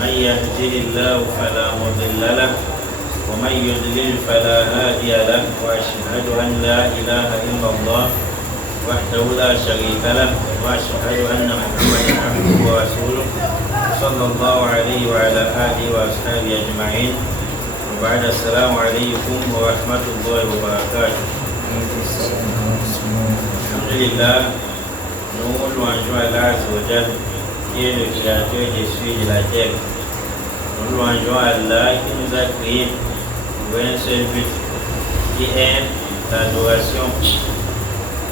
من يهده الله فلا مضل له ومن يضلل فلا هادي له وأشهد أن لا إله إلا الله وحده لا شريك له وأشهد أن محمدا عبده ورسوله صلى الله عليه وعلى آله وأصحابه أجمعين. وبعد السلام عليكم ورحمة الله وبركاته. الحمد لله, nous louangeons Allah Azza wa Jalla qui est le créateur des cieux et de la terre. Nous louangeons Allah qui nous a créés pour un seul but, qui est l'adoration.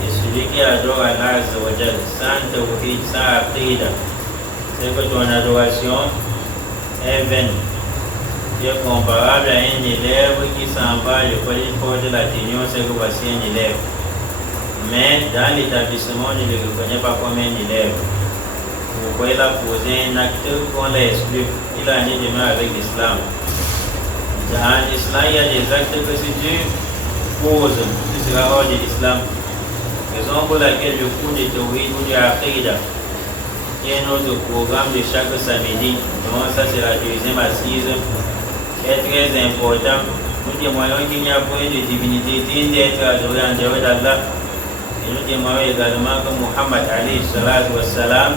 Et celui qui adore Allah Azza wa Jalla sans tawhid, sans aqida, c'est que ton adoration est vaine. Qui est comparable à un élève qui s'en va à l'école, il porte l'atténuation, c'est que voici un élève. Mais dans l'établissement, on ne le reconnaît pas comme un élève. Pourquoi il a posé un acte qu'on l'a exclu? Il a rien de mal avec l'islam. Dans l'islam, il y a des actes que si tu poses, tu seras hors de l'islam. Raison pour laquelle le cours de théorie ou de Aqidah, qui est notre programme de chaque samedi, donc ça c'est la deuxième assise, est très important. Nous témoignons qu'il n'y a point de divinité digne d'être adorée en dehors d'Allah. Et nous témoignons également que Muhammad alayhi salatu wa salam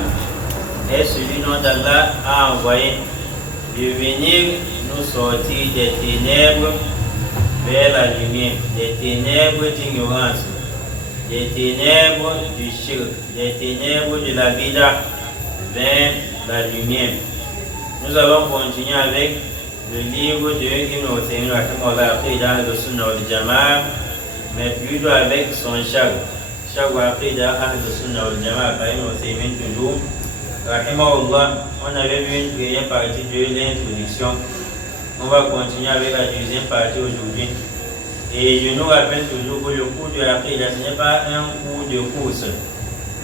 est celui dont Allah a envoyé de venir nous sortir des ténèbres vers la lumière, des ténèbres d'ignorance, des ténèbres du shirk, des ténèbres de la bida vers la lumière. Nous allons continuer avec le livre de Ibn Uthaymin Aqidah al-Sunnah wal-Jama'a, mais plutôt avec son chag Aqidah al-Sunnah wal-Jama'a par Ibn Uthaymin toujours. Rahimahullah, on avait vu une première partie de l'introduction. On va continuer avec la deuxième partie aujourd'hui. Et je nous rappelle toujours que le cours de l'Aqidah, ce n'est pas un cours de course.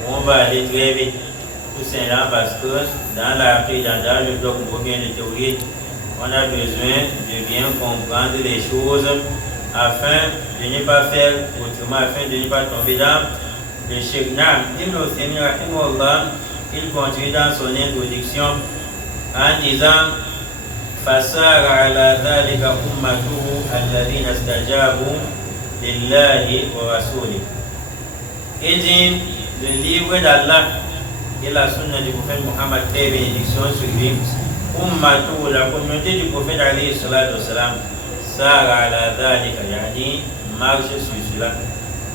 On va aller très vite. Tout simplement parce que dans l'Aqidah, dans le bloc moyen de théorie, on a besoin de bien comprendre les choses afin de ne pas faire autrement, afin de ne pas tomber dans le shirk. Ibn Uthaymin rahimahullah, il continue dans son introduction en disant فَسَارَ عَلَى ذَلِكَ أُمَّتُهُ الَّذِينَ اسْتَجَابُوا لِلَّهِ وَرَسُولِهِ. Il dit, le livre d'Allah et la sunna du prophète Muhammad, paix et bénédiction sur lui, ummatu, la communauté du prophète alayhi salatu wa salam, sara ala dhalika, yani marche sur cela,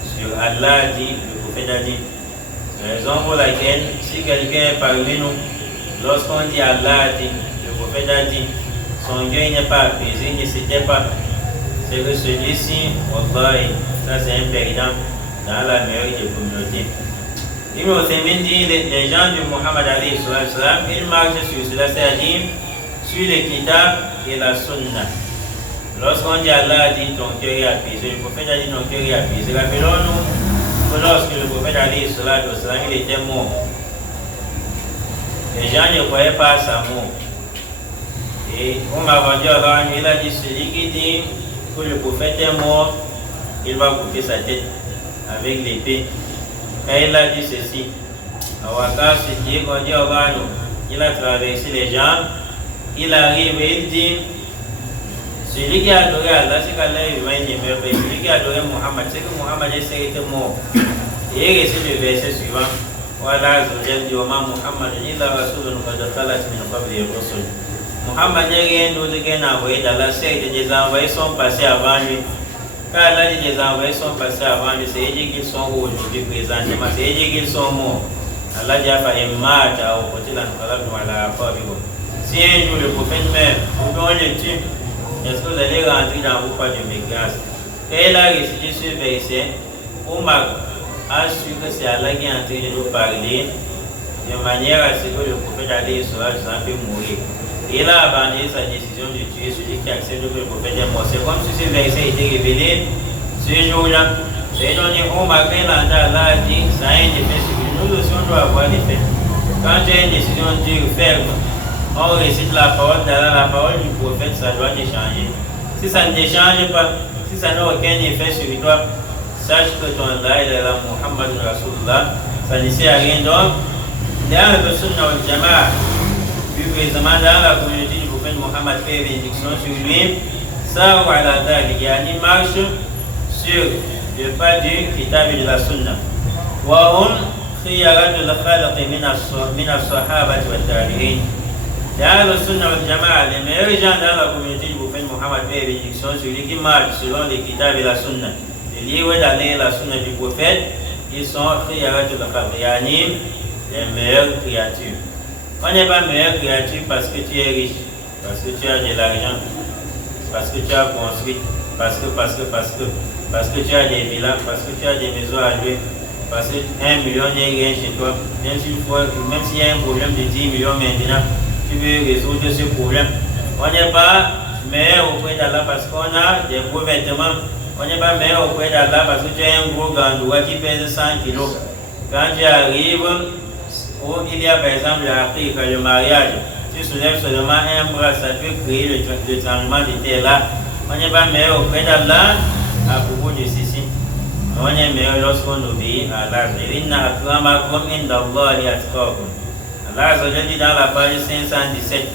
sur Allah dit, le prophète a dit. Raison pour laquelle, si quelqu'un est parmi nous, lorsqu'on dit Allah a dit, le prophète a dit, son cœur n'est pas apaisé, ne s'était pas, c'est que celui-ci, wallahi, ça c'est un perdant dans la meilleure des communautés. Ibn Uthaymin dit les gens du Muhammad alayhi salam, ils marchent sur cela, c'est-à-dire sur le kitab et la sunna. Lorsqu'on dit Allah a dit ton cœur est apaisé, le prophète a dit ton cœur est apaisé. Rappelons-nous que lorsque le prophète alayhi salam, il était mort, les gens ne croyaient pas à sa mort. Et on m'a vendu Allah, il a dit celui qui dit que le prophète est mort, il va couper sa tête avec l'épée. Quand il a dit ceci, il a traversé les gens, il arrive et il dit celui qui a adoré Allah, c'est qu'Allah est vivant, il ne meurt pas. Celui qui a adoré Muhammad, c'est que Muhammad est mort. Et il récite le verset suivant. Voilà, Muhammad Muhammad n'est rien d'autre qu'un envoyé d'Allah, c'est que des envoyés sont passés avant lui. Quand Allah dit que les envoyés sont passés avant lui, c'est dire qu'ils sont aujourd'hui présentement, c'est dire qu'ils sont morts. Allah dit si un jour le prophète meurt, ou bien on le tue, est-ce que vous allez rentrer dans vos pas de mes grâces? Et il a récité ce verset, Omar a su que c'est Allah qui est en train de nous parler de manière à ce que le prophète alayhi salatu wa salam peut mourir. Il a abandonné sa décision de tuer celui qui accepte que le prophète est mort. C'est comme si ce verset était révélé ce jour-là. C'est donc Omar, quand Allah a dit, ça a un effet sur lui. Nous aussi, on doit avoir l'effet. Quand tu as une décision dure, ferme, on récite la parole d'Allah, la parole du prophète, ça doit te changer. Si ça ne te change pas, si ça n'a aucun effet sur toi, sache que ton la ilaha Muhammad Rasulullah, ça ne sert à rien. Donc, dans le Sunnah wal Jama'a, plus précisément dans la communauté du prophète Mohammed, fait bénédiction sur lui, ça ou à la dague, yani marche sur le pas du kitab et de la sunna. Wa خيارات الخلق من الصحابة والتابعين. Dans le sunna wal jama'a, les meilleurs gens dans la communauté du prophète Mohammed, fait bénédiction sur lui qui marche selon les kitab et la sunna. Les livres d'année la sunna du prophète, ils sont khiyaratul khalq, yani les meilleures créatures. On n'est pas meilleure créature parce que tu es riche, parce que tu as de l'argent, parce que tu as construit, parce que tu as des villas, parce que tu as des maisons à louer, parce que 1 million n'est rien chez toi. Même s'il y a un problème de 10 millions maintenant, tu veux résoudre ce problème. On n'est pas meilleur auprès d'Allah parce qu'on a des beaux vêtements. On n'est pas meilleur auprès d'Allah parce que tu as un gros gandoua qui pèse 100 kilos. Quand tu arrives où il y a par exemple le mariage, tu soulèves seulement un bras, ça peut créer le tremblement de terre là. On n'est pas meilleur auprès d'Allah à propos de ceci. On est meilleur lorsqu'on obéit à Allah. Inna akramakum indallahi atqakum. Allah dit dans la page 517,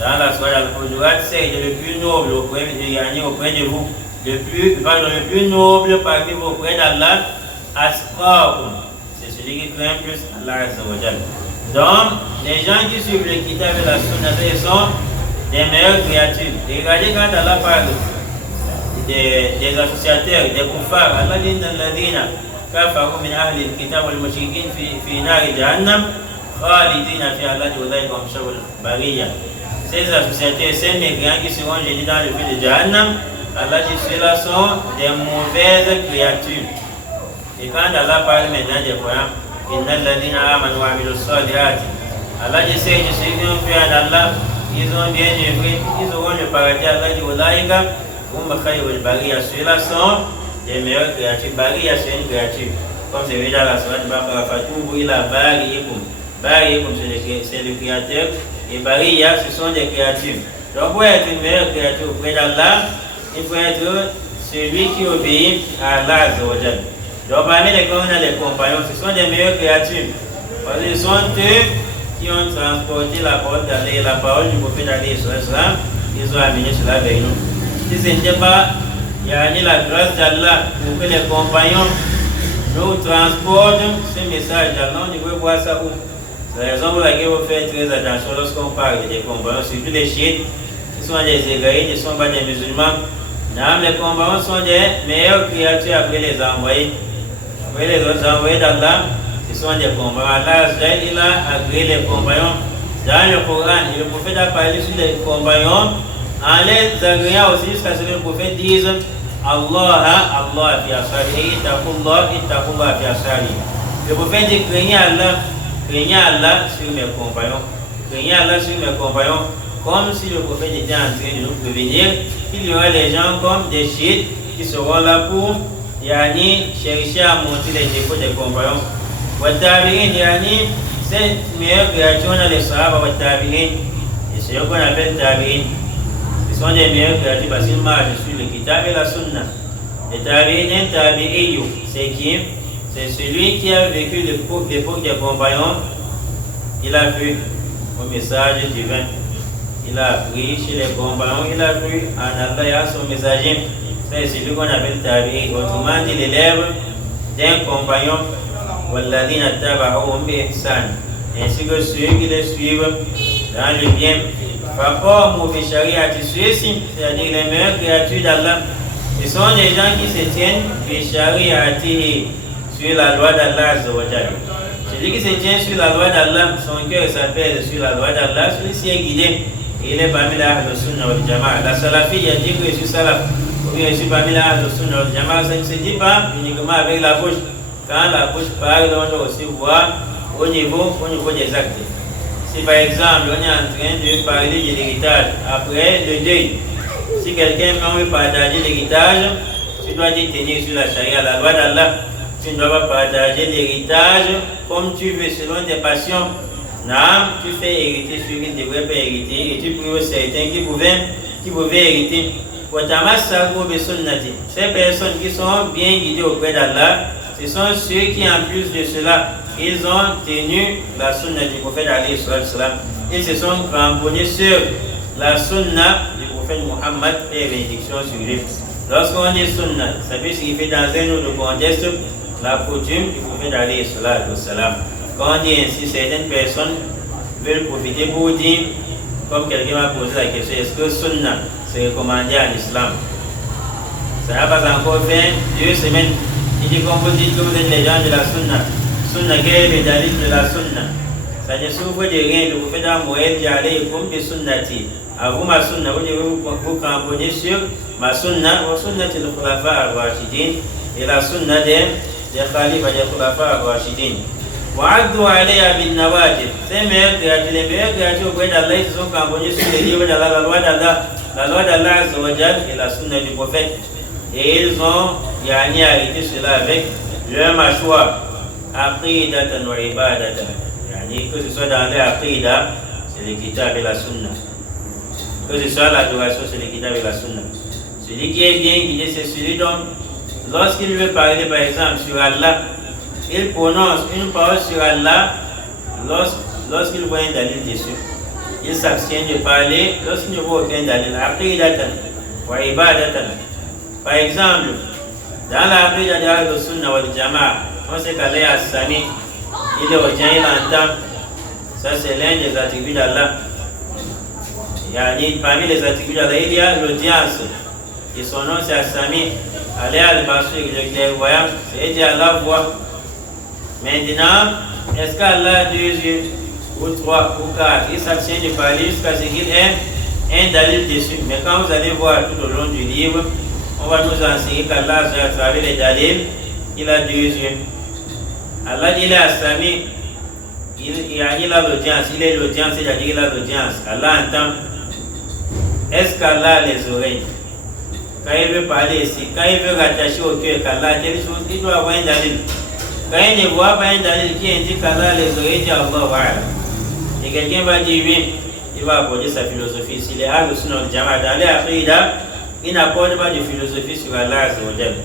dans la soirée Al-Hujurat, c'est le plus noble auprès de vous. Le plus noble parmi vous auprès d'Allah, atqakum. C'est celui qui craint plus Allah. Donc, les gens qui suivent le kitab et la sunna, ils sont des meilleures créatures. Et regardez quand Allah parle des associateurs, des kuffars, Allah dit alladhina kafaru min ahli al-kitab wal mushrikin fi nar jahannam khalidina fiha wa ulaika hum sharrul bariyah. Ces associateurs, ces mécréants qui seront jetés dans le feu de Jahannam, Allah dit ceux-là sont des mauvaises créatures. Et quand Allah parle maintenant des croyants, innal ladhina amanu wa amilus salihati, Allah dit ceux qui ont cru en Allah, ils ont bien œuvré, ils auront le paradis. Allah dit ulaika ceux-là sont les meilleures créatures. Bariya, c'est une créature. Comme c'est vu dans la sourate Baqara, Fatoubu ila bariyikum. Bariyikum, c'est le créateur. Et Bariya, ce sont des créatures. Donc, pour être une meilleure créature auprès d'Allah, il faut être celui qui obéit à Allah. Donc, parmi les compagnons, ce sont des meilleures créatures. Parce que ce sont eux qui ont transporté la parole d'Allah, la parole du prophète d'Allah. Ils ont amené cela vers nous. Si ce n'était pas la grâce d'Allah pour que les compagnons nous transportent ce message d'Allah, on devrait voir ça où. C'est la raison pour laquelle il faut faire très attention lorsqu'on parle des compagnons, surtout les chiites qui sont des égarés, qui ne sont pas des musulmans. Non, les compagnons sont des meilleures créatures après les envoyés. Après les autres envoyés d'Allah, ce sont des compagnons. Allah il a agréé les compagnons. Dans le Coran, le prophète a parlé sur les compagnons. En les agréant aussi jusqu'à ce que le prophète dise Allah fi ashabihi, ittaqullah fi ashabihi. Le prophète dit craignez Allah sur mes compagnons. Craignez Allah sur mes compagnons, comme si le prophète était en train de nous prévenir qu'il y aura des gens comme des chiites qui seront là pour chercher à monter les défauts des compagnons. Wattabi'in, c'est meilleure créature dans les sahaba, wattabi'in. Et c'est ce qu'on appelle tabi'in. Ils sont des meilleurs créatures parce qu'ils marchent sur le kitab et la sunna. Le tabi'in, tabi'iyu, c'est qui? C'est celui qui a vécu l'époque des compagnons. Il a vu au message divin. Il a appris chez les compagnons. Il a cru en Allah et à son messager. C'est celui qu'on appelle tabi'i. Autrement dit, l'élève d'un compagnon. Walladhina taba'uhum bi ihsan. Ainsi que ceux qui les suivent dans le bien. C'est-à-dire les meilleures créatures d'Allah. Ce sont des gens qui se tiennent sur la loi d'Allah. Celui qui se tient sur la loi d'Allah, son cœur s'appelle sur la loi d'Allah, celui-ci est guidé. Il est parmi la Ahl Sunnah wal Jama'a. La Salafi, il a dit que je suis Salaf. Ou bien je suis parmi la Ahl Sunnah wal Jama'a. Ça ne se dit pas uniquement avec la bouche. Quand la bouche parle, on doit aussi voir au niveau des actes. Si par exemple on est en train de parler de l'héritage, après le deuil, si quelqu'un veut partager l'héritage, tu dois te tenir sur la charia, la loi d'Allah. Tu ne dois pas partager l'héritage comme tu veux selon tes passions. Non, tu fais hériter ceux qui ne devraient pas hériter et tu prives certains qui pouvaient hériter. Ces personnes qui sont bien guidées auprès d'Allah, ce sont ceux qui en plus de cela, ils ont tenu la sunna du prophète alayhi salam. ils se sont cramponnés sur la sunna du prophète Muhammad et bénédiction sur lui. Lorsqu'on dit sunna, ça peut signifier dans un autre contexte la coutume du prophète alayhi salatu wassalam. Quand on dit ainsi, certaines personnes veulent profiter pour dire, comme quelqu'un m'a posé la question, est-ce que sunna c'est recommandé en islam? Ça n'a pas encore fait 2 semaines. Il dit qu'on vous dit que vous êtes les gens de la sunna. Sunna, quel est le dalil de la sunna? Ça ne souffre de rien. Le prophète Moïse dit alaykum bi sunnati. À vous ma sunna, vous devez vous cramponner sur ma sunna, wa sunnati al-khulafa ar-rashidin, et la sunna des khalifas des khulafa ar-rashidin. Wa'addu alayha bin nawajib. C'est meilleur créature, les meilleurs créatures auprès d'Allah, ils se sont cramponnés sur les livres d'Allah, la loi d'Allah azza wa jal et la sunna du prophète. Et ils ont arrêté cela avec leur mâchoire. Aqidatan wa ibadatan. Que ce soit dans l'aqida, c'est le kitab et la sunna. Que ce soit l'adoration, c'est le kitab et la sunna. Celui qui est bien guidé, c'est celui dont, lorsqu'il veut parler par exemple sur Allah, il prononce une parole sur Allah lorsqu'il voit un dalil dessus. Il s'abstient de parler lorsqu'il ne voit aucun dalil. Aqidatan wa ibadatan. Par exemple, dans l'aqida de Ahl-Sunnah wal Jama'a, on sait qu'Allah est As-Sami, il est audient, il entend. Ça c'est l'un des attributs d'Allah. Parmi les attributs d'Allah, il y a l'audience. Et son nom c'est As-Sami. Allah al-Basir, le clairvoyant, c'est dire Allah voit. Maintenant, est-ce qu'Allah a 2 yeux, ou 3, ou 4? Il s'abstient de parler jusqu'à ce qu'il ait un dalil dessus. Mais quand vous allez voir tout au long du livre, on va nous enseigner qu'Allah, à travers les dalils, il a 2 yeux. Allah dit il est As-Sami, il a l'audience, il est l'audience, c'est-à-dire il a l'audience. Allah entend. Est-ce qu'Allah a les oreilles? Quand il veut parler ici, quand il veut rattacher au cœur qu'Allah a quelque chose, il doit avoir un dalil. Quand il ne voit pas un dalil qui indique qu'Allah a les oreilles, il dit Allah wa'ala. Et quelqu'un va dire oui, il va apporter sa philosophie. S'il est Ahl-Sunnah wal Jama'a, dans l'Aqida, il n'apporte pas de philosophie sur Allah azza wa jalla.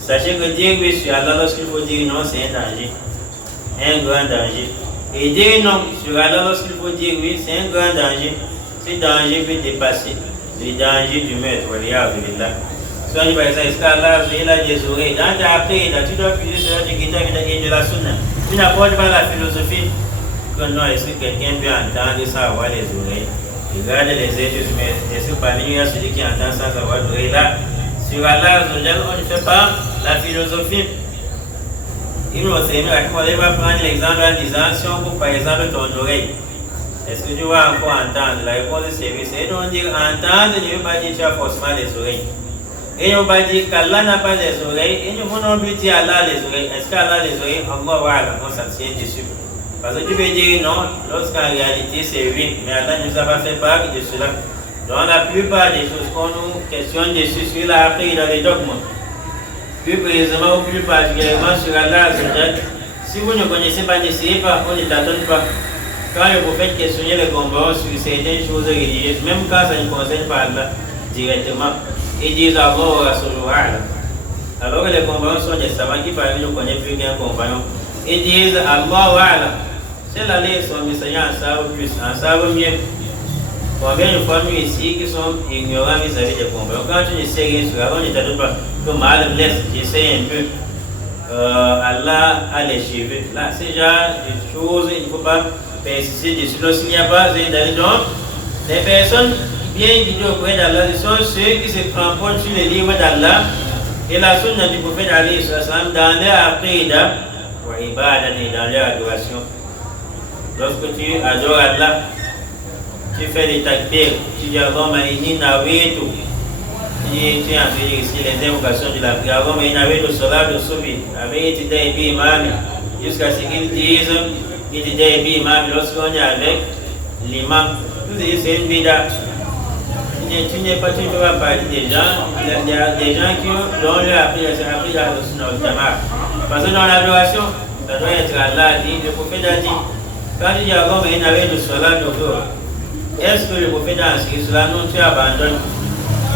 Sachez que dire oui sur Allah lorsqu'il faut dire non, c'est un danger. Un grand danger. Et dire non sur Allah lorsqu'il faut dire oui, c'est un grand danger. Ce danger peut dépasser le danger du meurtre. Soit par exemple, est-ce qu'Allah a des oreilles? Dans ta aqida, tu dois puiser sur du kitab et de la sunna. Tu n'apportes pas la philosophie. Que non, est-ce que quelqu'un peut entendre sans avoir les oreilles? Regarde les êtres humains. Est-ce que parmi nous, il y a celui qui entend sans avoir l'oreille là? Sur Allah, on ne fait pas la philosophie. Il va prendre l'exemple en disant, si on coupe par exemple ton oreille, est-ce que tu vas encore entendre? La réponse c'est oui. C'est donc dire entendre, ne veut pas dire que tu as forcément les oreilles. Et il ne veut pas dire qu'Allah n'a pas les oreilles. Et nous non plus dire Allah a les oreilles. Est-ce qu'Allah a les oreilles? Allah wa'ala, on s'abstient dessus. Parce que tu peux dire non, lorsqu'en réalité c'est oui. Mais Allah ne nous a pas fait part de cela. Dans la plupart des choses qu'on nous questionne dessus sur la aqida dans les dogmes, plus précisément ou plus particulièrement sur Allah azza, si vous ne connaissez pas, n'essayez pas, on ne t'attend pas. Quand le prophète questionnait les compagnons sur certaines choses religieuses, même quand ça ne concerne pas Allah directement, ils disent Allah wa Rasuluhu a'lam. Alors que les compagnons sont des savants qui parmi nous connaissent plus qu'un compagnon. Ils disent Allah wa a'lam. C'est l'allée son messager en savent plus, en savent mieux. Combien de fois nous ici qui sommes ignorants vis-à-vis des compagnons? Quand tu ne sais rien sur Allah, on ne t'attend pas. Comme Allah me laisse, j'essaie un peu. Allah a les cheveux. Là, c'est genre de choses, il ne faut pas persister dessus. Lorsqu'il n'y a pas un dalil, donc, les personnes bien guidées auprès d'Allah, ce sont ceux qui se cramponnent sur les livres d'Allah et la sunna du prophète alayhi salam dans leur aqida wa ibadah et dans leur adoration. Lorsque tu adores Allah, tu fais les takbir, tu dis Allahumma inni nawaitu. Tu es en train de dire ici les invocations de la prière. Allahumma inni nawaitu salat al-subhi, avec itidai bi imam, jusqu'à ce qu'ils disent itidai bi imam lorsqu'on est avec l'imam. Tout c'est une bida. Tu ne peux pas parler des gens, il y a des gens qui ont appris à Ahl-Sunnah wal Jama'a. Parce que dans l'adoration, ça doit être Allah dit, le prophète a dit, quand il dit Allahumma inni nawaitu salat al-subhi, est-ce que le prophète a enseigné cela? Non, tu abandonnes.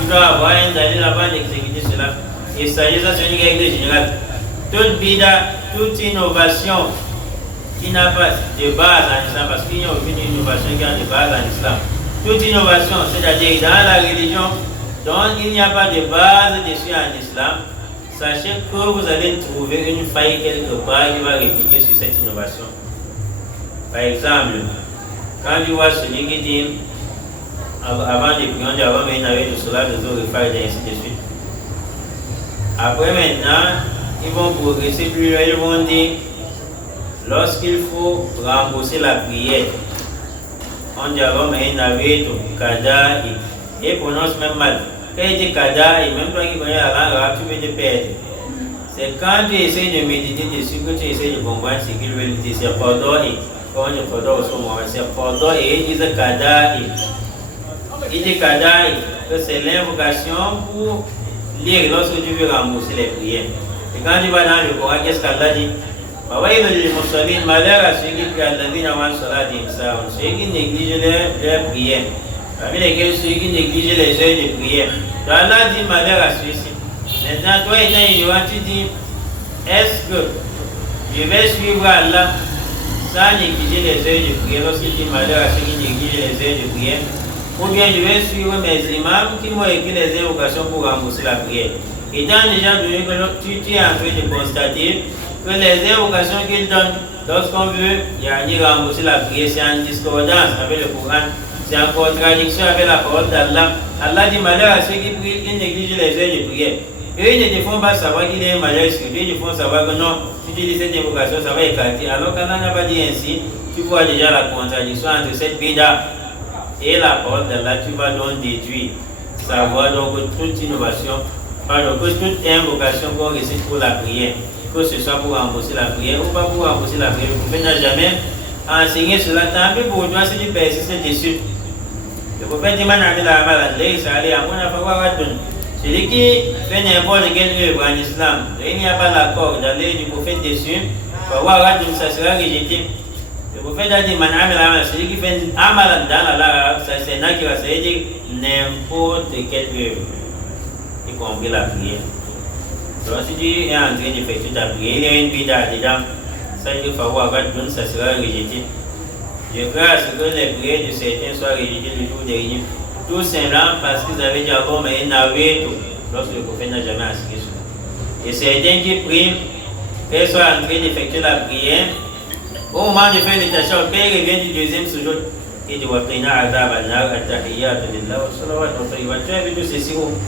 Tu dois avoir un dalil avant d'exécuter cela. Il s'agit de ça, c'est une règle générale. Toute bida, toute innovation qui n'a pas de base en islam, parce qu'il n'y a aucune innovation qui a de base en islam. Toute innovation, c'est-à-dire dans la religion, dont il n'y a pas de base dessus en islam, sachez que vous allez trouver une faille quelque part qui va répliquer sur cette innovation. Par exemple, quand tu vois celui qui dit avant de prier, on dit avant mais il n'avait de cela, de zones et ainsi de suite. Après maintenant, ils vont progresser plus loin, ils vont dire lorsqu'il faut rembourser la prière, on dit avant mais il n'avait de kada et prononce même mal. Quand il dit kada, et même toi qui connais la langue arabe, tu peux te perdre. C'est quand tu essaies de méditer dessus que tu essaies de comprendre ce qu'il veut dire. C'est pardon et quand on dit pardon au moment, c'est pardon et il dit kada. Il dit kada, que c'est l'invocation pour lire lorsque tu veux rembourser les prières. Et quand tu vas dans le Coran, qu'est-ce qu'Allah dit? Malheur à ceux qui prient ceux qui négligent leurs prières. Parmi lesquels ceux qui négligent les heures de prière. Donc Allah dit malheur à ceux-ci. Maintenant, toi étant ignorant, tu dis, est-ce que je vais suivre Allah sans négliger les heures de prière lorsqu'il dit malheur à ceux qui négligent les heures de prière? Ou bien je vais suivre mes imams qui m'ont écrit les invocations pour rembourser la prière. Étant déjà donné que tu es en train de constater que les invocations qu'ils donnent lorsqu'on veut rembourser la prière, c'est en discordance avec le Coran, c'est en contradiction avec la parole d'Allah. Allah dit malheur à ceux qui prient, qui négligent les heures de prière. Eux, ils ne te font pas savoir qu'il y a un malheur sur lui, ils te font savoir que non, si tu dis cette invocation, ça va écarter. Alors qu'Allah n'a pas dit ainsi, tu vois déjà la contradiction entre cette bida et la parole d'Allah, tu vas donc déduire, savoir donc que toute innovation, pardon, que toute invocation qu'on récite pour la prière, que ce soit pour rembourser la prière ou pas pour rembourser la prière, le prophète n'a jamais enseigné cela. Tant pis pour toi si tu persistes dessus. Le prophète dit, celui qui fait n'importe quelle œuvre en islam, il n'y a pas l'accord d'aller du prophète dessus, ça sera rejeté. Le prophète a dit, celui qui fait amalan dans la ça c'est nakira, ça veut dire n'importe quelle œuvre, y compris la prière. Donc si tu es en train d'effectuer ta prière, il y a une bida dedans, ça sera rejeté. Je crois à ce que les prières de certains soient rejetées le jour dernier. Tout simplement parce qu'ils avaient dit avant, mais ils n'avaient tout. Lorsque le prophète n'a jamais enseigné cela. Et certains qui prient, qu'ils soient en train d'effectuer la prière, au moment de faire les tâches, quand il revient du deuxième sujoud, il dit Waqina azab al-nar at-tahiyyatu lillah wa salawatu wa tayyibat. Tu as vu tout ceci où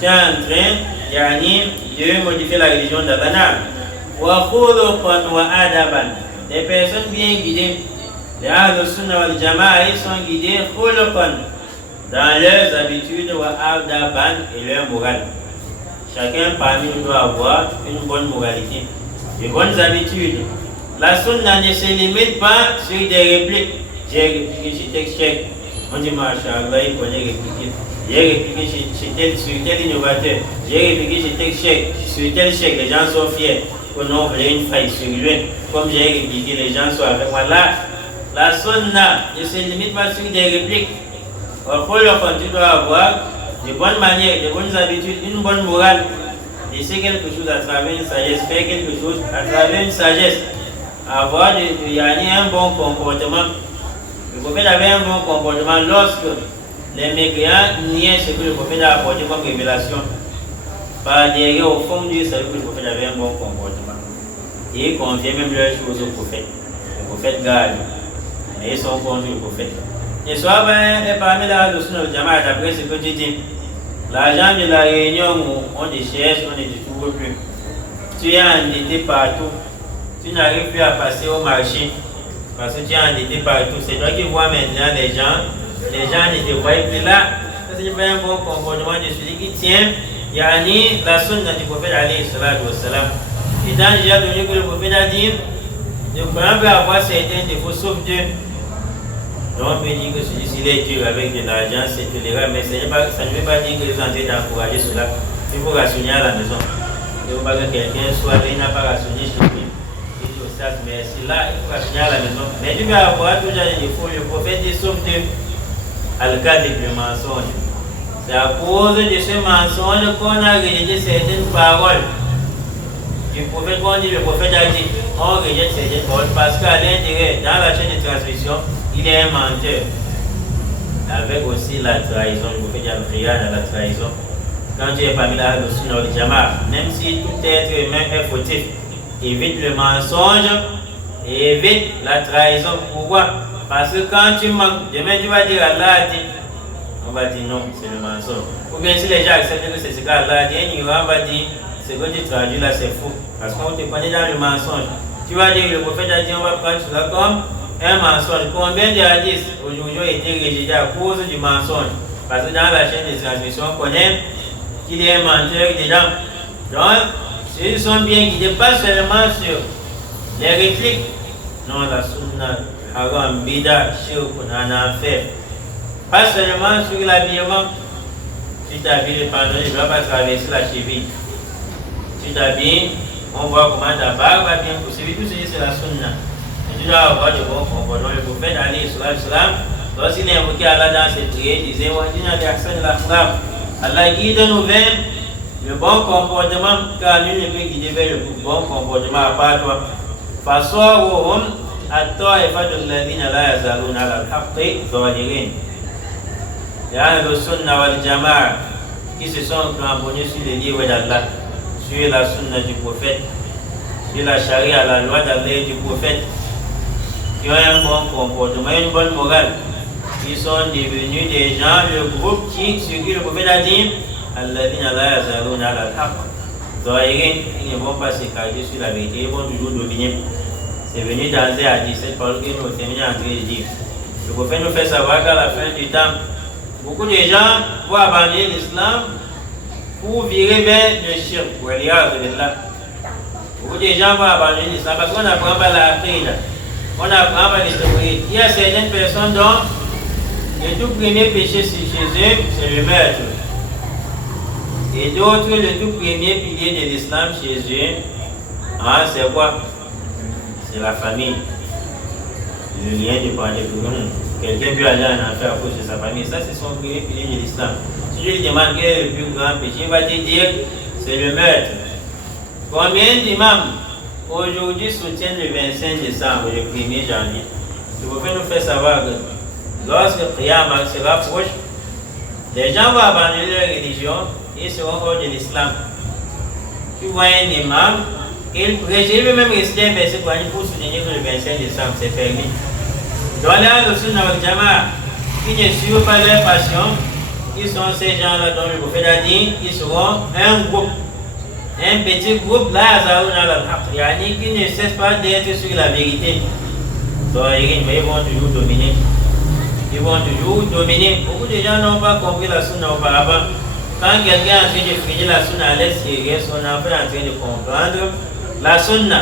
tu es en train de modifier la religion d'Allah. Wa khuluqan wa adaban. Les personnes bien guidées, les Ahlus Sunnah wal Jama'a, ils sont guidés khuluqan dans leurs habitudes wa adaban et leur morale. Chacun parmi nous doit avoir une bonne moralité, de bonnes habitudes. La sunna ne se limite pas sur des répliques. J'ai répliqué chez tel chèque. On dit Masha'Allah, il connaît répliquer. J'ai répliqué sur tel innovateur. J'ai répliqué chez tel chèque. Sur tel chèque, les gens sont fiers. Que non, il y a une faille sur lui. Comme j'ai répliqué, les gens sont avec moi. Là, la sunna ne se limite pas sur des répliques. Tu dois avoir de bonnes manières, de bonnes habitudes, une bonne morale. Laisser quelque chose à travers une sagesse, faire quelque chose à travers une sagesse. Avoir un bon comportement. Le prophète avait un bon comportement lorsque les mécréants niaient ce que le prophète a apporté comme révélation. Par derrière, au fond de Dieu, savait que le prophète avait un bon comportement. Et il confiait même leurs choses au prophète. Le prophète garde. Et ils sont contre le prophète. Et soit parmi la leçon de Jama'a, d'après ce que tu dis, l'argent de la réunion où on te cherche, on ne te trouve plus. Tu es endetté partout. Tu n'arrives plus à passer au marché parce que tu es endetté partout. C'est toi qui vois maintenant les gens ne te voient plus là. Ça c'est un bon comportement de celui qui tient la sunna du prophète alayhi salatu wa salam. Et dans déjà donné que le prophète a dit, le Coran peut avoir certains défauts sauf Dieu. Donc on peut dire que celui-ci est dur avec de l'argent, c'est tolérable, mais ça ne veut pas dire que les gens sont d'encourager cela. Il faut rationner à la maison. Il ne faut pas que quelqu'un soit là, il n'a pas rationné chez lui. Mais c'est là, il faut rationner à la maison. Mais tu peux avoir toujours des défauts. Le prophète dit sauf Dieu, al-kadhib, le mensonge. C'est à cause de ce mensonge qu'on a rejeté certaines paroles du prophète. Quand on dit le prophète a dit, on rejette ses paroles parce qu'à l'intérieur, dans la chaîne de transmission, il est un menteur. Avec aussi la trahison, je vous fais dire la trahison. Quand tu es parmi la Sunna wal Jama'a, même si tout être humain est fautif, évite le mensonge et évite la trahison. Pourquoi? Parce que quand tu manques, demain tu vas dire Allah a dit, on va dire non, c'est le mensonge. Ou bien si les gens acceptent que c'est ce qu'Allah a dit, on va dire ce que tu traduis là c'est faux. Parce qu'on te connaît dans le mensonge. Tu vas dire le prophète a dit on va prendre cela comme un mensonge. Combien de hadiths aujourd'hui ont été rejetés à cause du mensonge? Parce que dans la chaîne de transmission, on connaît qu'il y a un menteur dedans. Donc, ceux qui sont bien guidés, pas seulement sur les répliques, non, la sunna, haram, bida, shirk, on en a fait. Pas seulement sur l'habillement. Tu t'habilles, pardon, je ne dois pas traverser la cheville. Tu t'habilles, on voit comment ta barbe va bien poursuivre. Tout ceci, c'est la sunna. Et tu dois avoir de bons comportements. Le prophète Ali, lorsqu'il a invoqué Allah dans ses prières, il disait Allah guide-nous vers le bon comportement, car nul ne peut guider vers le bon comportement à part toi. فَصَوْهُمْ الطَّائِفَةُ الَّذِينَ لَا يَزَالُونَ عَلَى الْحَقِّ ظَاهِرِينَ. Il y a le Sunna wal Jama'a qui se sont cramponnés sur les livres d'Allah, sur la Sunna du prophète, sur la Sharia, la loi d'Allah et du prophète, qui ont un bon comportement, une bonne morale. Ils sont devenus des gens, le groupe sur qui le prophète a dit Alladhina la yazaluna ala al-haqq. Ils ne vont pas s'écarter sur la vérité, ils vont toujours dominer. C'est venu dans un hadith, cette parole que nous terminons en train de dire. Le prophète nous fait savoir qu'à la fin du temps, beaucoup de gens vont abandonner l'islam pour virer vers le shirk. Beaucoup de gens vont abandonner l'islam parce qu'on n'apprend pas la aqida, on n'apprend pas l'histoire. Il y a certaines personnes dont le tout premier péché chez eux, c'est le meurtre. Et d'autres, le tout premier pilier de l'islam chez eux, c'est quoi? C'est la famille. Le lien de parler pour nous. Quelqu'un peut aller en enfer à cause de sa famille. Ça, c'est son premier pilier de l'islam. Si je lui demande quel est le plus grand péché, il va te dire c'est le meurtre. Combien d'imams aujourd'hui soutiennent le 25 décembre, le 1er janvier? Je voudrais nous faire savoir que lorsque Qiyamah se rapproche, les gens vont abandonner leur religion et seront hors de l'islam. Tu vois un imam, il prêche, même réciter un verset pour soutenir que le 25 décembre, c'est permis. Dans le Sunna wal Jama'a, qui ne suivent pas leur passion, ils sont ces gens-là dont le prophète a dit, ils seront un groupe, un petit groupe, qui ne cesse pas d'être sur la vérité. Donc, ils vont toujours dominer. Ils vont toujours dominer. Beaucoup de gens n'ont pas compris la sunna auparavant. Quand quelqu'un est en train de finir la sunna à l'extérieur, son enfant est en train de comprendre la sunna.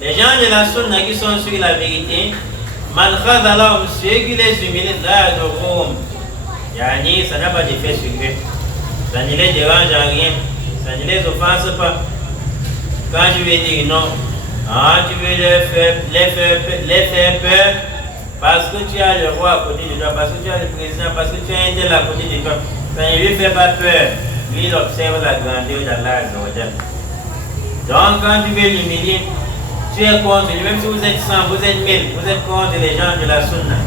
Les gens de la sunna qui sont sur la vérité, ceux qui les humilient, ça n'a pas d'effet sur eux. Ça ne les dérange en rien. Ça ne les offense pas. Quand je vais dire non, tu veux les faire peur parce que tu as le roi à côté de toi, parce que tu as le président, parce que tu as un tel à côté de toi. Ça ne lui fait pas peur. Lui, il observe la grandeur d'Allah. Donc, quand tu veux l'humilier, tu es contre lui. Même si vous êtes 100, vous êtes 1000, vous êtes contre les gens de la sunna.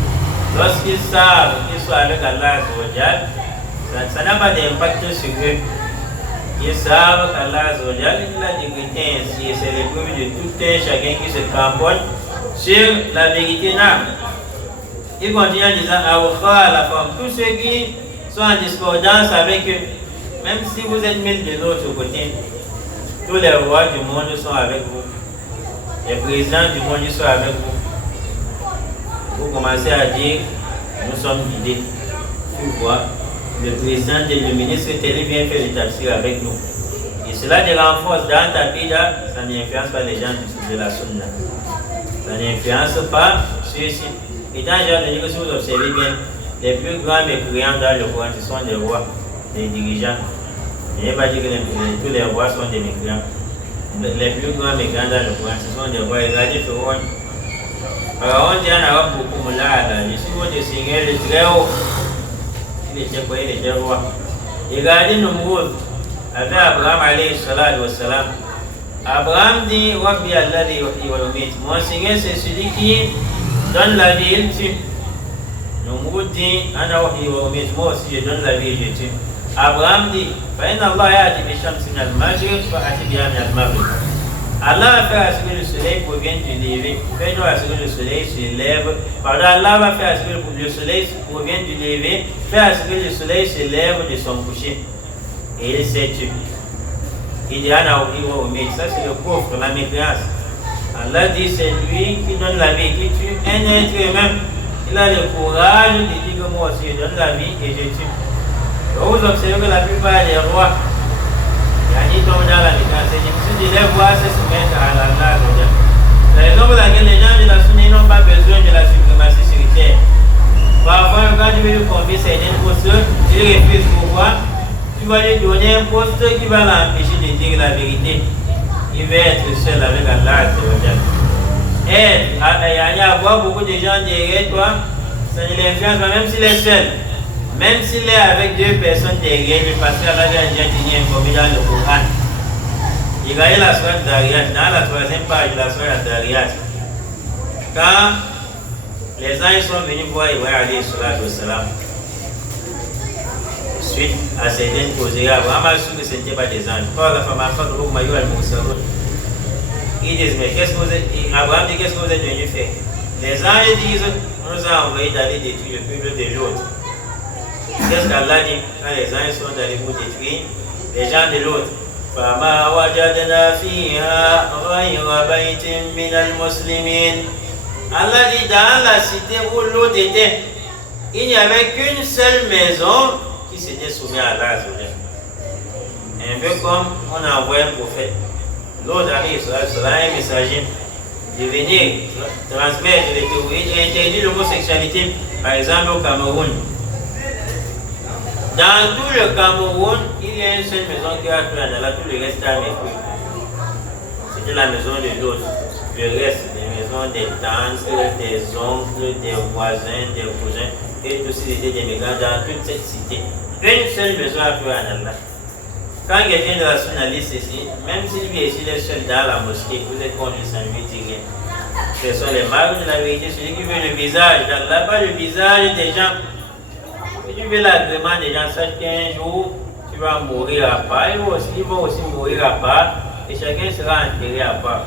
Lorsqu'ils savent qu'ils sont avec Allah, ça n'a pas d'impact sur eux. Ils savent qu'Allah il a décrété ainsi, et c'est l'épreuve de tout un chacun qui se cramponne sur la vérité. Il continue en disant à la femme, tous ceux qui sont en discordance avec eux, même si vous êtes 1000 de l'autre côté, tous les rois du monde sont avec vous, les présidents du monde sont avec vous. Vous commencez à dire, nous sommes guidés. Tu vois, le président et le ministre télé vient faire le tafsir avec nous. Et cela te renforce dans ta bida, ça n'influence pas les gens de la sunna. Ça n'influence pas ceux-ci. Et dans le genre de si vous observez bien, les plus grands mécréants dans le Coran, ce sont des rois, des dirigeants. Je n'ai pas dit que tous les rois sont des mécréants. Les plus grands mécréants dans le Coran, ce sont des rois. Regardez Pharaon. Pharaon dit en arabe beaucoup là, je suis votre Seigneur le très haut. Il était quoi? Il était roi. Regardez Nomrod. avec Abraham alayhi salatu wassalam. Abraham dit Rabbi alladhi yuhyi wa yumiit. Mon Seigneur, c'est celui qui donne la vie et tue. Namrud dit Ana uhyi wa umiit. Moi aussi je donne la vie et je tue. Abraham dit fa inna Allah ya'ti bi shamsi min al-maghrib fa ati biha min al-maghrib. Allah va faire à ce que le soleil provienne du lever. Fais-nous à ce que le soleil se lève. Pardon, Allah va faire à ce que le soleil provienne du lever. Fais à ce que le soleil se lève de son coucher. Et il s'est tué. Il dit Ana uhyi wa umiit. Ça c'est le pauvre, la mécréance. Allah dit c'est lui qui donne la vie, qui tue un être humain. Il a le courage de dire que moi aussi je donne la vie et je tue. Vous observez que la plupart des rois, ils tombent dans la mécréance. C'est difficile de les voir se soumettre à Allah. La raison pour laquelle les gens de la Sunni n'ont pas besoin de la suprématie sur terre. Parfois, quand tu veux lui confier certaines postes, il refuse. Pourquoi? Tu vas lui donner un poste qui va l'empêcher de dire la vérité. Il va être seul avec Allah. Et il y a avoir beaucoup de gens derrière toi, ça ne l'influence pas, même s'il est seul. Même s'il est avec deux personnes derrière lui, parce qu'Allah a déjà dit informé dans le Coran. Il y a la sourate d'Ariyat, dans la troisième page de la sourate d'Ariyat. Quand les anges sont venus voir Ibrahim alayhi salatu wassalam, suite à certaines causeries, Abraham a su que ce n'était pas des anges. Ils disent, mais qu'est-ce que vous êtes, Abraham dit, qu'est-ce que vous êtes venu faire? Les anges disent, on nous a envoyé d'aller détruire le peuple de l'autre. Qu'est-ce qu'Allah dit quand les anges sont allés pour détruire les gens de l'autre? فَمَا وَجَدْنَا فِيهَا غَيْرَ بَيْتٍ مِنَ الْمُسْلِمِينَ. Allah dit, dans la cité où l'autre était, il n'y avait qu'une seule maison qui s'était soumise à Allah. Un peu comme on a envoyé un prophète. L'autre arrive sur un messager de venir transmettre les théories et interdire l'homosexualité, par exemple au Cameroun. Dans tout le Cameroun, il y a une seule maison qui a pris en Allah, tout le reste a mépris. C'était la maison de l'autre. Le reste, des maisons des tantes, des oncles, des voisins, des cousins, et tous ils étaient des migrants dans toute cette cité. Une seule maison a pris en Allah. Quand quelqu'un de la journaliste ici, même s'il vit ici, il est seul dans la mosquée, vous êtes contre ça ne lui dit rien. Ce sont les marques de la vérité, celui qui veut le visage d'Allah, pas le visage des gens. Si tu veux l'agrément des gens, sache qu'un jour, tu vas mourir à part, ils vont aussi mourir à part, et chacun sera enterré à part.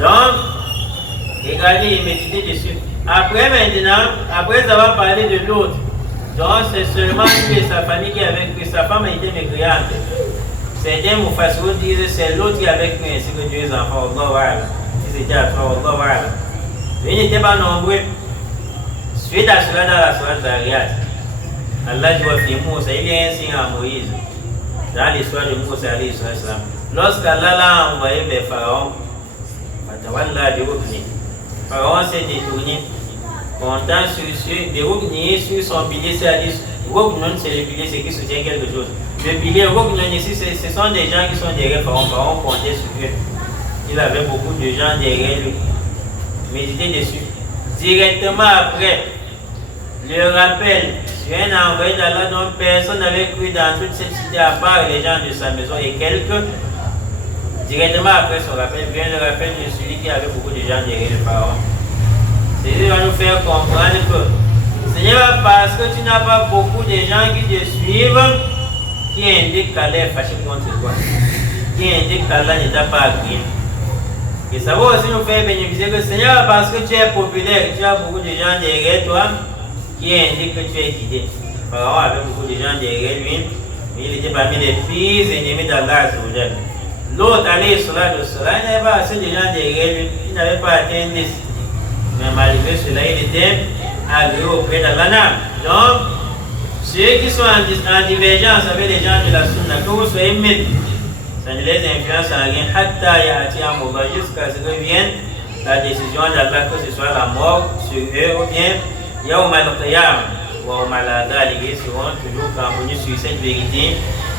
Donc, regardez et méditez dessus. Après maintenant, après avoir parlé de l'autre, donc c'est seulement lui et sa famille qui avaient cru. Sa femme était mécréante. Certains Moufassirou disent c'est l'autre qui avait cru ainsi que Dieu les enfants. Ils étaient à trois. Ils n'étaient pas nombreux. Suite à cela dans la sourate d'Ariyat, Allah dit Moussa, il y a un signe à Moïse. Dans l'histoire de Moussa alayhi salam. Lorsqu'Allah l'a envoyé vers Pharaon, Pharaon s'est détourné. Montant sur son pilier, c'est-à-dire, c'est le pilier, c'est qui soutient quelque chose. Le pilier, ici, ce sont des gens qui sont derrière Pharaon. Pharaon comptait sur eux. Il avait beaucoup de gens derrière lui. Méditez dessus. Directement après, le rappel sur un envoyé d'Allah dont personne n'avait cru dans toute cette cité à part les gens de sa maison et quelques. Directement après son rappel vient le rappel de celui qui avait beaucoup de gens derrière le Pharaon. C'est va nous faire comprendre que Seigneur, parce que tu n'as pas beaucoup de gens qui te suivent, qui indiquent qu'Allah est fâché contre toi, qui indiquent qu'Allah ne t'a pas agréé. Et ça va aussi nous faire bénéficier que Seigneur, parce que tu es populaire, tu as beaucoup de gens derrière toi, qui indiquent que tu es guidé. Pharaon avait beaucoup de gens derrière lui, mais il était parmi les pires ennemis d'Allah. L'autre, alayhi salatu wassalam, il n'avait pas assez de gens derrière lui, il n'avait pas atteint 10. Mais malgré cela, il était agréé auprès d'Allah. Donc, ceux qui sont en divergence avec les gens de la Sunna, que vous soyez maîtres, ça ne les influence en rien, jusqu'à ce que vienne la décision d'Allah, que ce soit la mort sur eux ou bien Yawm al-Qiyam, ou ils seront toujours parvenus sur cette vérité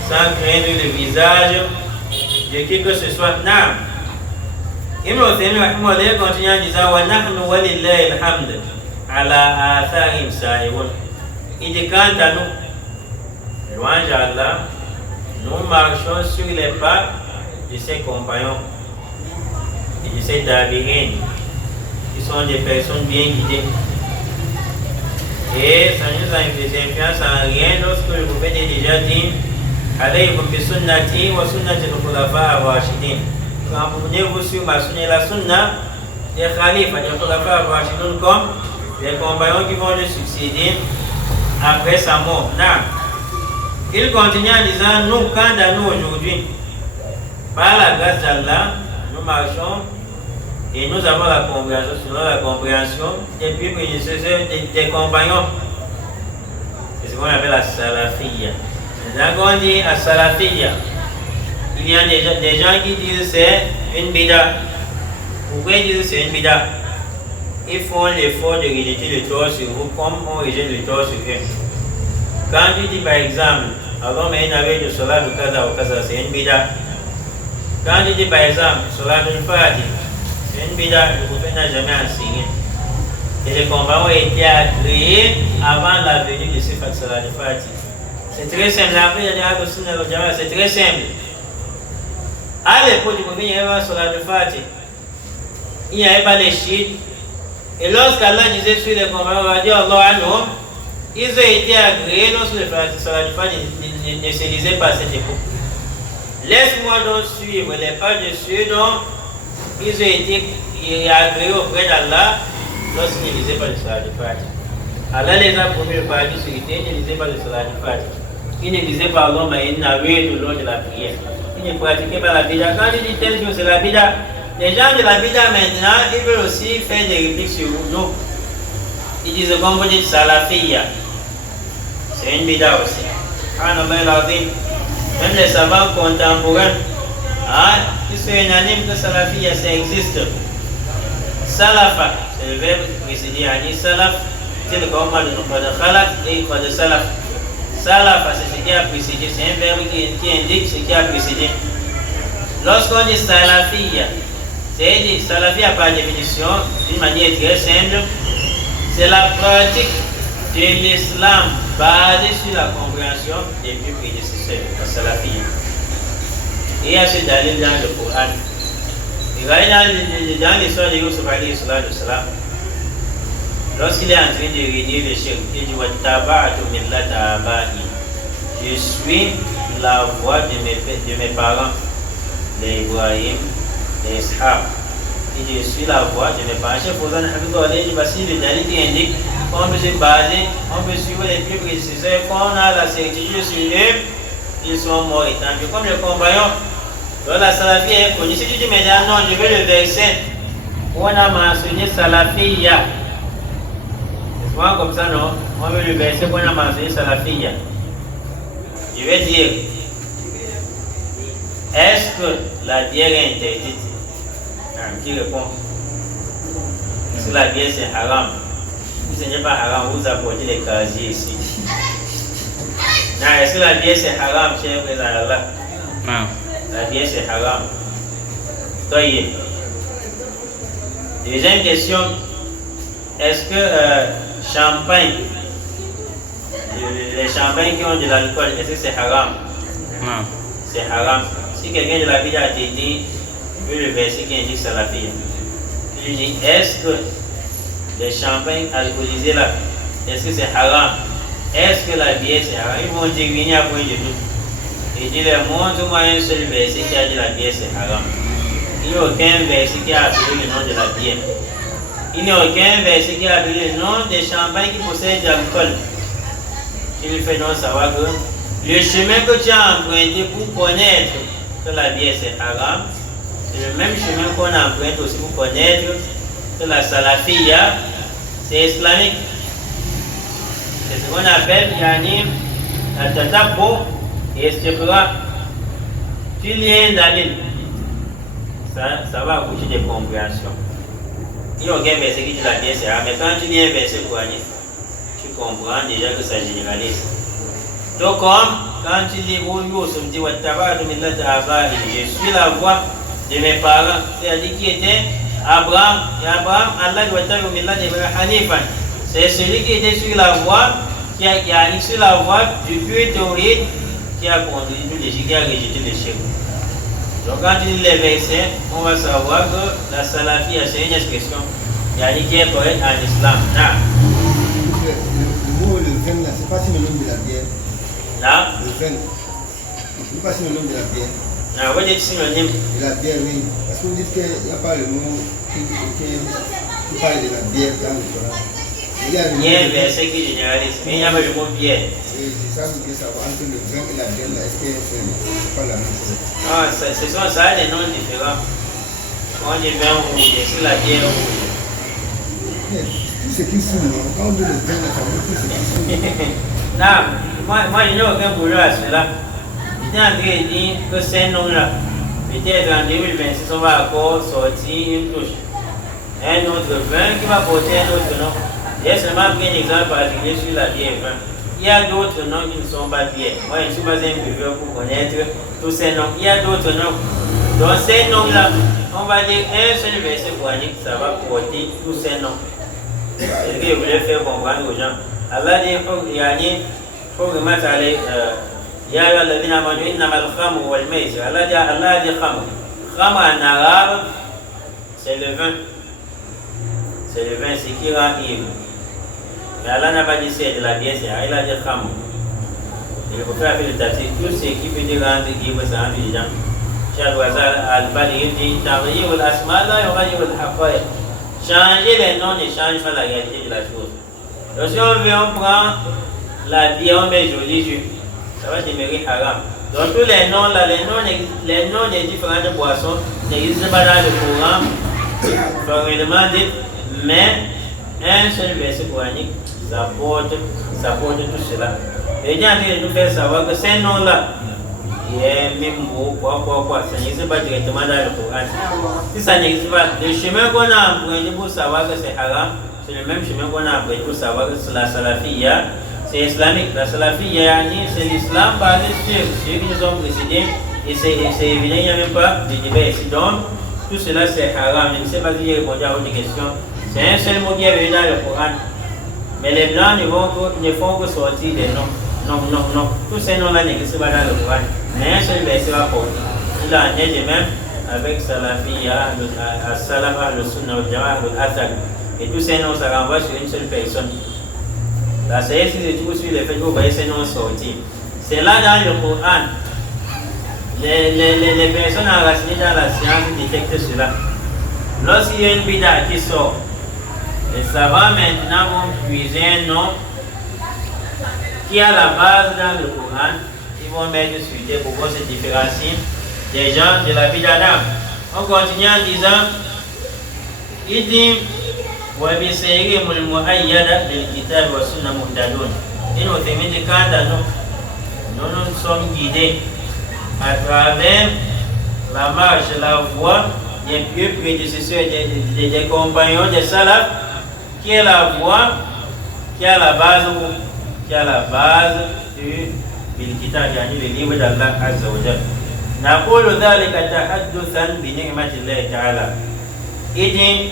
sans craindre le visage de qui que ce soit. Ibn Uthaymin continue en disant wa nahnu walillahi alhamd ala atharihim sa'irun. Il dit quant à nous, louange à Allah, nous marchons sur les pas de ses compagnons et de ses tabi'in, qui sont des personnes bien guidées. Et ça nous influence en rien lorsque le prophète est déjà dit alaykum bi sunnati wa sunnati al-khulafa ar-rashidin. Renseignez-vous sur ma sunna et la sunna des khalifes, des khulafa ar-rashidun, comme les compagnons qui vont le succéder après sa mort. Il continue en disant, nous, quant à nous aujourd'hui, par la grâce d'Allah, nous marchons et nous avons la compréhension, selon la compréhension des plus prédécesseurs des compagnons. C'est ce qu'on appelle la salafiyya. Quand on dit la salafiyya, il y a des gens qui disent c'est une bida. Pourquoi ils disent c'est une bida? Ils font l'effort de rejeter le tort sur vous comme on rejette le tort sur eux. Quand tu dis par exemple, avant mais il y avait de solat de Kaza au Kaza, c'est une bida. Quand tu dis par exemple, solat de Fadi, c'est une bida, le prophète n'a jamais enseigné. Et les combats ont été créés avant la venue de ce solat de Fadi. C'est très simple, après il y a des c'est très simple. À l'époque du prophète, il y avait un solat de Fadi. Il n'y avait pas les chiites. Et lorsqu'Allah disait sur les combats, on va dire Allah anhum, ils ont été agréés lorsque le salat du Fajr ne se lisait pas à cette époque. Laisse-moi donc suivre les pas de ceux dont ils ont été agréés auprès d'Allah lorsqu'ils ne lisaient pas le salat du Fajr. Allah les a promis le paradis sur terre, ils ne lisaient pas le salat du Fajr. Ils ne lisaient pas Allah, mais ils n'avaient tout le long de la prière. Ils ne pratiquaient pas la bida. Quand ils disent telle chose, c'est la bida. Les gens de la bida maintenant, ils veulent aussi faire des répliques sur nous. Ils disent comme vous dites salafiyya. C'est une bida aussi. Même les savants contemporains, ils sont unanimes que salafiyya, ça existe. Salafa, c'est le verbe précédé. Salaf, c'est le commandement de notre de khalaq et de salaf. Salafa, c'est ce qui a précédé. C'est un verbe qui indique ce qui a précédé. Lorsqu'on dit salafiyya, c'est-à-dire salafiyya par définition, d'une manière très simple, c'est la pratique de l'islam basée sur la compréhension des plus prédécesseurs, la salafiyya. Et il y a ce dalil dans le Coran. Et dans l'histoire de Yusuf alayhi salam, lorsqu'il est en train de réunir le shirk, il dit wattaba'tu millata aba'i. Je suis la voie de mes parents, les Ibrahim, les Ishaq. Et je suis la voie de mes parents. Cheikh Fawzan Hafidhahullah, voici le dalil qui indique qu'on peut se baser, on peut suivre les plus prédécesseurs, qu'on a la certitude sur eux, ils sont morts étendus. Comme le compagnon, dans la salafiyya est connue. Si tu dis maintenant non, je veux le verset où on a mentionné salafiyya. C'est souvent comme ça, non? On veut le verset où on a mentionné salafiyya. Je vais dire, est-ce que la bière est interdite? Qui répond? Est-ce que la bière c'est haram? Si ce n'est pas haram, vous apportez les casiers ici. Non, est-ce que la bière c'est haram, cher président Allah? Non. La bière c'est haram. Toyez. Deuxième question, est-ce que champagne, les champagnes qui ont de l'alcool, est-ce que c'est haram? Non. C'est haram. Si quelqu'un de la vie a été dit, vu le verset qui indique salafiyya, il dit, est-ce que les champagnes alcoolisés là, est-ce que c'est haram? Est-ce que la bière c'est haram? Ils vont dire, il n'y a point de doute. Il dit, montre-moi un seul verset qui a dit la bière c'est haram. Il n'y a aucun verset qui a appelé le nom de la bière. Il n'y a aucun verset qui a appelé le nom des champagnes qui possèdent de l'alcool. Il lui fait donc savoir que le chemin que tu as emprunté pour connaître que la bière c'est haram, c'est le même chemin qu'on emprunte aussi pour connaître que la salafiyya c'est islamique. C'est ce qu'on appelle yani al-tatabbu et istiqra. Tu lis un dalil, ça va accoucher de compréhension. Il n'y a aucun verset qui dit la bière c'est haram, mais quand tu lis un verset coranique, tu comprends déjà que ça généralise. Donc comme quand tu lis où Yusuf dit wattaba'tu millata aba'i, je suis la voie de mes parents, c'est-à-dire qui était Abraham. Et Abraham, Allah dit wattaba'tu millata hanifan. C'est celui qui était sur la voie, qui a sur la voie du pur tawhid, qui a conduit tout l'échec, qui a rejeté l'échec. Donc quand tu lis les versets, on va savoir que la salafia, c'est une expression qui est correcte en islam. Le mot le vin, c'est pas synonyme de la bière. Là, le vin, c'est pas synonyme de la bière. Ah, vous dites synonyme de la bière, oui. Parce que vous dites qu'il n'y a pas le mot qui parle de la bière dans le Coran. Il y a un verset qui généralise, mais il y a le mot bière. Oui, c'est ça que je veux savoir. Entre le vin et la bière, est-ce que c'est pas la même chose? Ah, ça a des noms différents. On dit vin rouge, c'est la bière rouge. Tout ce qui fume, quand on dit le vin, ça veut tout ce qui fume. Non, moi je n'ai aucun boulot à cela. Il est en train de dire que ces noms-là, peut-être en 2026, on va encore sortir une touche. Un autre vin qui va porter un autre nom. J'ai seulement pris un exemple particulier sur la bière vin. Il y a d'autres noms qui ne sont pas bières. Moi, je ne suis pas un buveur pour connaître tous ces noms. Il y a d'autres noms. Dans ces noms-là, on va dire un seul verset coranique, ça va porter tous ces noms. C'est ce que je voulais faire comprendre aux gens. Allah dit, حرمت عليه يا أيها الذين آمنوا إنما الخمر والميسر. Allah dit khamr. Khamr en arabe, c'est le vin. C'est le vin, c'est qui rend ivre. Mais Allah n'a pas dit c'est de la bière, il a dit khamr. Et le prophète a fait le tafsir, tout ce qui peut dire rendre ivre, ça rend dedans. Cheikh Wazal al-Bali dit Taghyir al-asma la yughayyir al-haqa'iq. Changer les noms ne change pas la réalité de la chose. Donc si on veut, on prend la bière, on met joli jus, ça va demeurer haram. Donc tous les noms là, les noms des différentes boissons n'existent pas dans le Coran, formellement dit, mais un seul verset coranique, ça porte tout cela. Et il est en train de nous faire savoir que ces noms-là, ça n'existe pas directement dans le Coran. Si ça n'existe pas, le chemin qu'on a emprunté pour savoir que c'est haram, c'est le même chemin qu'on a emprunté pour savoir que c'est la salafia, c'est islamique. La salafia, c'est l'islam basé sur ceux qui nous ont précédés, et c'est évident, il n'y a même pas de débat ici. Donc, tout cela c'est haram. Je ne sais pas si j'ai répondu à votre question. C'est un seul mot qui est venu dans le Coran. Mais les blancs ne font que sortir des noms. Non. Tous ces noms-là n'existent pas dans le Coran. Mais un seul verset va porter. Il en est de même avec Salafiyya, As-Salaf, Al-Sunnah, Al-Jama'a, Al-Athar. Et tous ces noms, ça renvoie sur une seule personne. Là, c'est ici de tout sur le fait que vous voyez ces noms sortir. C'est là dans le Coran. Les personnes enracinées dans la science détectent cela. Lorsqu'il y a une bida qui sort, les savants maintenant vont puiser un nom qui a la base dans le Coran. Ils vont mettre sur des pour qu'on se différencie des gens de la bida d'âme. On continue en disant, il dit, وَبِسَيْرِهِمُ الْمُؤَيَّدَ بِالْكِتَابِ وَالسُّنَّةِ مُهْتَدُونَ. Et nous terminons quand nous sommes guidés à travers la marche, la voie des pieux prédécesseurs, des compagnons des salafs, qui est la voie, qui a la base du Bil-Kitab, le livre d'Allah Azza wa Jalla. نقول ذلك تحدثا بنعمة الله تعالى. Il dit,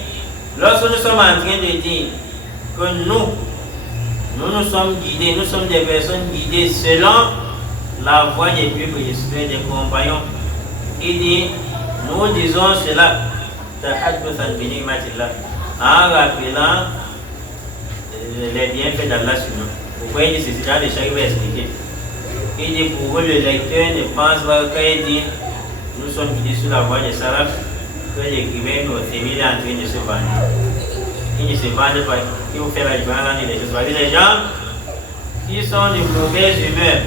lorsque nous sommes en train de dire que nous sommes guidés, nous sommes des personnes guidées selon la voie des pieux prédécesseurs, des compagnons, il dit, nous disons cela تحدثا بنعمة الله, en rappelant les bienfaits d'Allah sur nous. Pourquoi il dit ceci? Dans le chapitre va expliquer. Il dit pour vous, le lecteur ne pense pas quand il dit nous sommes guidés sur la voie des salafs, que l'écrivain nous est en train de se vendre. Il ne se vend pas, il vous fait la différence entre les choses. Parce que les gens qui sont de mauvaise humeur,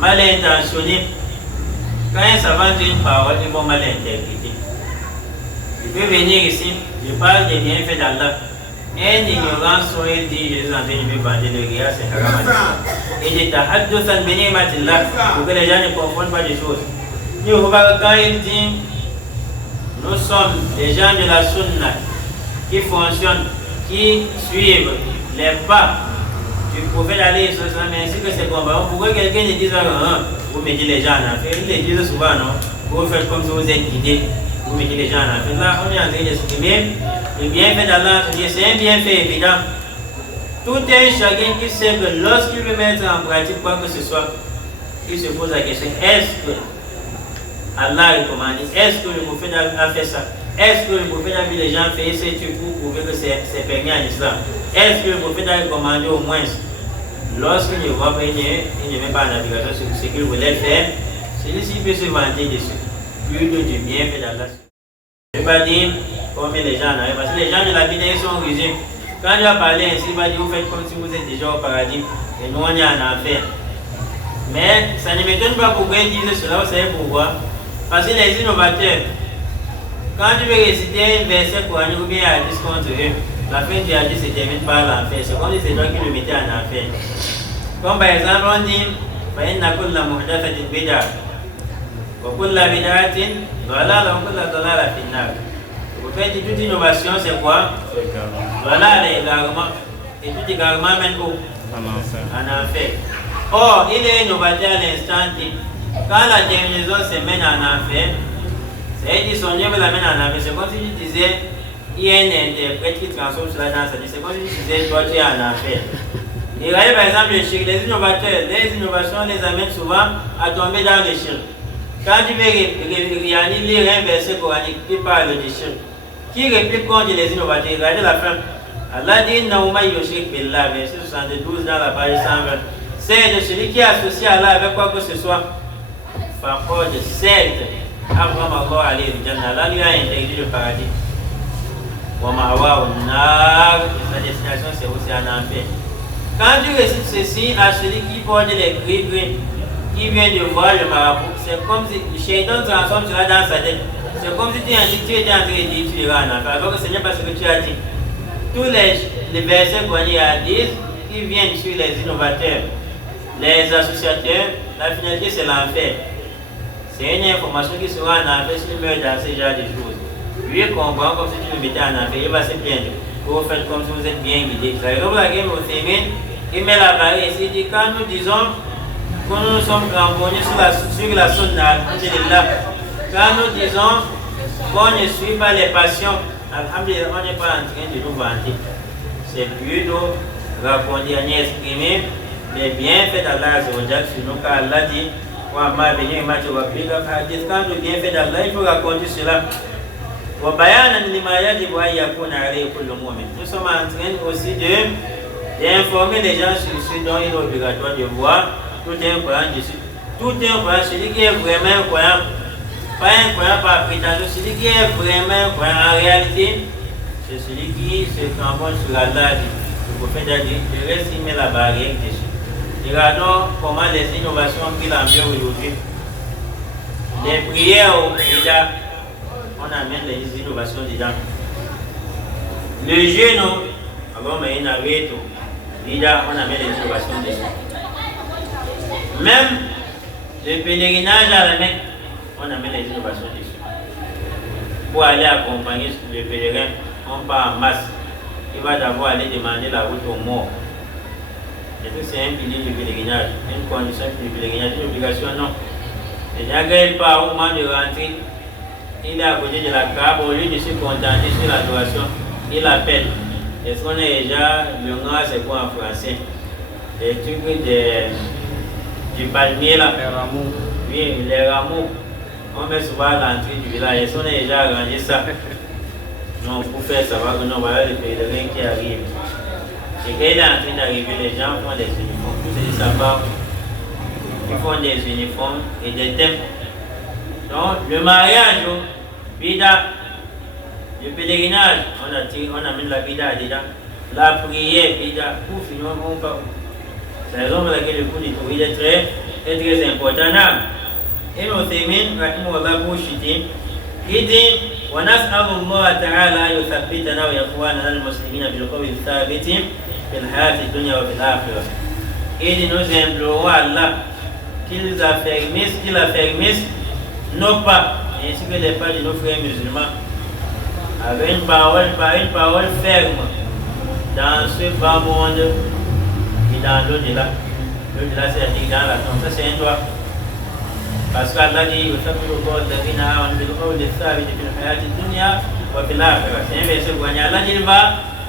mal intentionnés, quand ils savent dire une parole, ils vont mal interpréter. Il peut venir ici, je parle des bienfaits d'Allah. Un ignorant soit dit Jésus en train de vendre le riya, c'est haram. Et de tahaddusan bi ni'matillah, pour que les gens ne confondent pas des choses. Nous, quand il dit nous sommes des gens de la sunna qui fonctionnent, qui suivent les pas du prophète alayhi sallam, ainsi que ses compagnons. Pourquoi quelqu'un ne dise vous mettez les gens en affaire? Ils le disent souvent, non? Vous faites comme si vous êtes guidés, vous mettez les gens en affaire. Là, on est en train d'exprimer le bienfait d'Allah, c'est un bienfait évident. Tout un chacun qui sait que lorsqu'il veut mettre en pratique quoi que ce soit, il se pose la question, est-ce que Allah recommande, est-ce que le prophète a fait ça? Est-ce que le prophète a vu les gens faire ce truc pour prouver que c'est permis en islam? Est-ce que le prophète a recommandé au moins, lorsqu'il ne voit pas, il ne met pas en application ce qu'il voulait faire, celui-ci peut se vanter dessus, plus de du bienfait d'Allah. Je ne vais pas dire combien les gens en arrivent, parce que les gens de la Bible sont rusés. Quand il va parler ainsi, il va dire, vous faites comme si vous êtes déjà au paradis, et nous on est en enfer. Mais ça ne m'étonne pas pourquoi ils disent cela, vous savez pourquoi? Parce que les innovateurs, quand tu veux réciter un verset coranique ou bien un hadith contre eux, la fin du hadith se termine par l'enfer. C'est comme si c'est toi qui le mettais en enfer. Comme par exemple, on dit, فَإِنَّ كُلَّ مُحْدَثَةٍ بِدْعَةٍ وَكُلَّ بِدْعَةٍ ضَلَالَةٍ وَكُلَّ ضَلَالَةٍ فِي النَّارِ. Vous faites toute innovation, c'est quoi? Voilà l'égarement. Et tout égarement mène où? En enfer. Or, il est innovateur à l'instant T. Quand la terminaison se mène en enfer, c'est-à-dire son Dieu la mène en enfer. C'est comme si tu disais, il y a un interprète qui transforme cela dans sa vie. C'est comme si tu disais, toi tu es en enfer. Et regardez par exemple le shirk, les innovateurs, les innovations les amènent souvent à tomber dans le shirk. Quand tu veux lire un verset coranique qui parle du shirk, qui réplique contre les innovateurs, regardez la fin. Allah dit, Naouma yushrik billah, verset 72 dans la page 120. C'est de celui qui est associé à Allah avec quoi que ce soit. Par rapport de certes, Abraham Allah alayhi wa sallam, Allah lui a interdit le paradis. Sa destination c'est aussi en enfer. Quand tu récites ceci à celui qui porte les gris-gris, qui vient de voir le marabout, c'est comme si le shaitan transforme cela dans sa tête. C'est comme si tu étais en train de dire tu iras en enfer. Alors que ce n'est pas ce que tu as dit. Tous les versets qu'on y a disent qui viennent sur les innovateurs, les associateurs, la finalité c'est l'enfer. C'est une information qui sera en enfer s'il meurt dans ce genre de choses. Lui comprend comme si tu le mettais en enfer, il va se plaindre. Vous faites comme si vous êtes bien guidé. C'est comme la game au féminin, il met la barrière ici, il dit quand nous disons que nous sommes cramponnés sur la sunna, quand nous disons qu'on ne suit pas les passions, alhamdulillah, on n'est pas en train de nous vanter. C'est plutôt raconter, en exprimer les bienfaits d'Allah sur nous, car Allah dit, quand le bienfait d'Allah, il faut raconter cela. Nous sommes en train aussi d'informer les gens sur ce dont il est obligatoire de voir. Tout est un croyant dessus. Tout est un croyant, celui qui est vraiment un croyant, pas un croyant par prétention, celui qui est vraiment un croyant en réalité, c'est celui qui se cramponne sur Allah. Le prophète a dit, le reste il met la barrière dessus. Regardons comment les innovations ont pris l'ambiance aujourd'hui. Les prières au Bida, on amène les innovations dedans. Le jeûne, avant mais il n'avait tout. Bida, on amène les innovations dedans. Même le pèlerinage à la Mecque, on amène les innovations dessus. Pour aller accompagner le pèlerin, on part en masse. Il va d'abord aller demander la route aux morts. Et tout c'est un pilier du pèlerinage, une condition du pèlerinage, une obligation, non. Et quand il part au moment de rentrer, il est à côté de la Kaaba, au lieu de se contenter sur l'adoration, il appelle. Est-ce qu'on est déjà, le nom c'est quoi en français? Les trucs du palmier là. Les rameaux. Oui, les rameaux. On met souvent à l'entrée du village. Est-ce qu'on est déjà arrangé ça? Non, pour faire savoir que non, voilà le pèlerin qui arrive. Et quand il est en train d'arriver, les gens font des uniformes. Tous ces sabbats, ils font des uniformes et des thèmes. Donc, le mariage, bida, le pèlerinage, on amène la bida dedans. La prière, bida, pour finir, on va. C'est la raison pour laquelle le coup du tawhid est très important. Et nous terminons, il dit ونسأل الله تعالى أن يثبتنا وإخواننا المسلمين بالقول الثابت في الحياة الدنيا وفي الآخرة. Et nous implorons Allah qu'il affermisse nos pas, ainsi que les pas de nos frères musulmans, avec une parole ferme dans ce bas monde et dans l'au-delà. L'au-delà, c'est-à-dire dans la tombe. Ça, c'est un droit. Parce qu'Allah dit c'est un verset pour Allah dit il va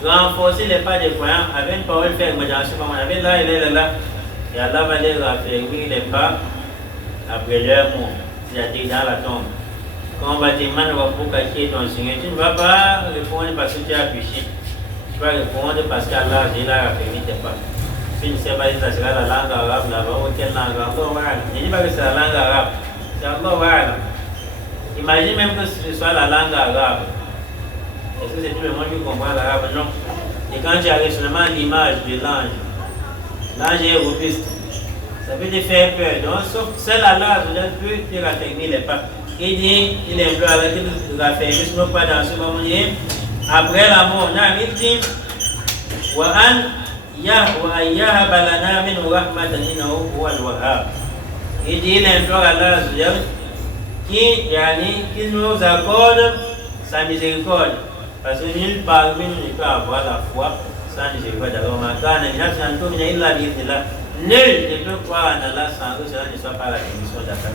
renforcer les pas des croyants avec une parole ferme dans ce moment. Avec là, et Allah va les raffermir les pas après leur mort, c'est-à-dire dans la tombe. Quand on va te demander qui est ton Seigneur, tu ne vas pas répondre parce que tu as péché. Tu vas répondre parce qu'Allah a permis tes pas. Tu ne sais pas si ça sera la langue arabe là-bas ou quelle langue arabe. Je ne dis pas que c'est la langue arabe. C'est Allah. Imagine même que ce soit la langue arabe. Est-ce que c'est tout le monde qui comprend l'arabe? Non. Et quand tu as seulement l'image de l'ange, l'ange est robuste. Ça peut te faire peur. Donc, sauf seul Allah peut te raffermir les pas. Il dit, il implore Allah qu'il ne raffermisse nos pas dans ce moment. Après la mort, il dit, il dit, il implore Allah qu'il nous accorde sa miséricorde. Parce que nul parmi nous ne peut avoir la foi sans miséricorde. Alors, nul ne peut croire en Allah sans que cela ne soit pas la condition d'Allah.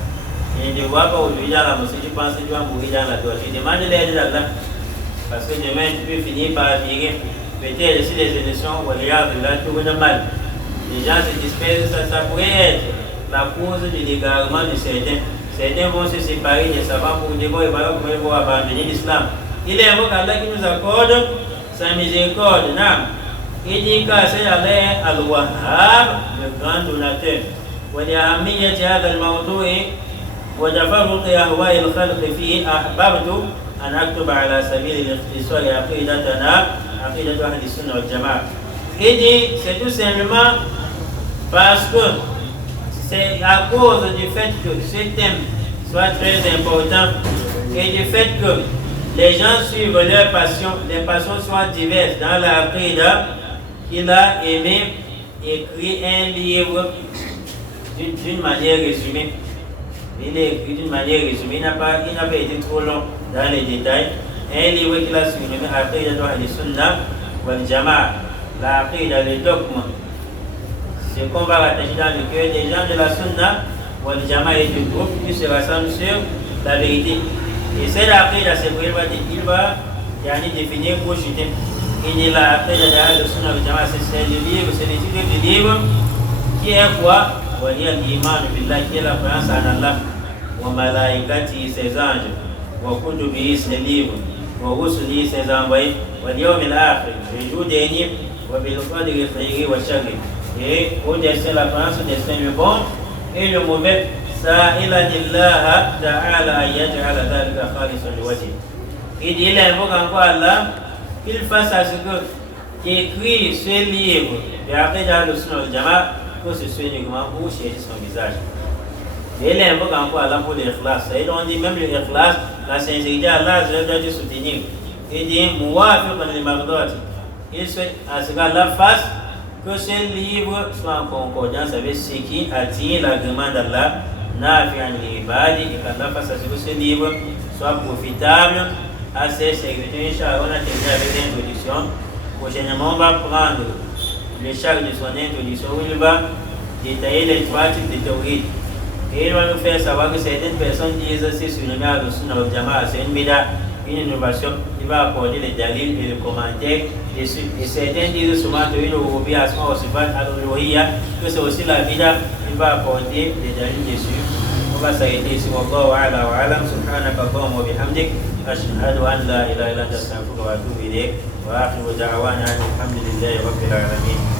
Je ne vois pas aujourd'hui dans la mosquée, tu penses que tu vas mourir dans la douleur. Je demande l'aide d'Allah. Parce que demain, tu peux finir par virer. Peut-être si les élections, tournent mal. Les gens se dispersent, ça pourrait être la cause de l'égarement de certains. Certains vont se séparer des savants pour dire bon, comment ils vont abandonner l'islam. Il invoque Allah qui nous accorde sa miséricorde. Il dit que c'est Allah al-Wahhab, le grand donateur. ولأهمية هذا الموضوع وتفرق أهواء الخلق فيه أحببت أن أكتب على سبيل الاختصار عقيدتنا عقيدة أهل السنة والجماعة. Il dit c'est tout simplement parce que c'est à cause du fait que ce thème soit très important et du fait que les gens suivent leurs passions, les passions soient diverses dans la aqida, qu'il a aimé écrire un livre d'une manière résumée. Il est écrit d'une manière résumée, il n'a pas été trop long dans les détails. Un livre qu'il a surnommé Aqida Ahl Sunnah wal Jama'a, la aqida, le dogme. Ce qu'on va rattacher dans le cœur des gens de la Sunna wal Jama'a et du groupe qui se rassemblent sur la vérité. Et cette aqida, c'est pour il va définir pour chuter. Il dit la aqida de Sunnah wal Jama'a, c'est le livre, c'est le titre du livre qui est quoi? وهي الإيمان بالله qui est la croyance en Allah وملائكته ses anges وكتبه ses livres ورسله ses envoyés واليوم الآخر le jour dernier وبالقدر خيره وشره et au destin la croyance au destin le bon et le mauvais سائلا الله تعالى أن يجعل ذلك خالصا لوجهه. Il dit il invoque encore Allah qu'il fasse à ce que qu'écrit ce livre de Aqida al-Sunnah wal Jama'a que ce soit uniquement pour chercher son visage. Et il invoque encore Allah pour l'ikhlas. Et on dit même l'ikhlas, la sincérité, Allah doit te soutenir. Il dit, Mouafiqan al-Maghdati. Il souhaite à ce qu'Allah fasse que ce livre soit en concordance avec ce qui attire l'agrément d'Allah, nafi'an li-ibadi, et qu'Allah fasse à ce que ce livre soit profitable à ses serviteurs. Inch'Allah, on a terminé avec l'introduction. Prochainement, on va prendre le charge de son introduction où il va détailler les trois types de théories. Et il va nous faire savoir que certaines personnes disent que c'est sur le Sunnah wal Jama'a, c'est une bida, une innovation. Il va apporter les dalils et les commentaires dessus. Et certains disent souvent que c'est aussi la bida, il va apporter les dalils dessus. On va s'arrêter ici. Wallahu a'la wa a'lam. Subhanaka Allahumma wa bihamdik. Ashhadu an la ilaha illa anta astaghfiruka wa atubu ilayk. وآخر دعوانا الحمد لله رب العالمين.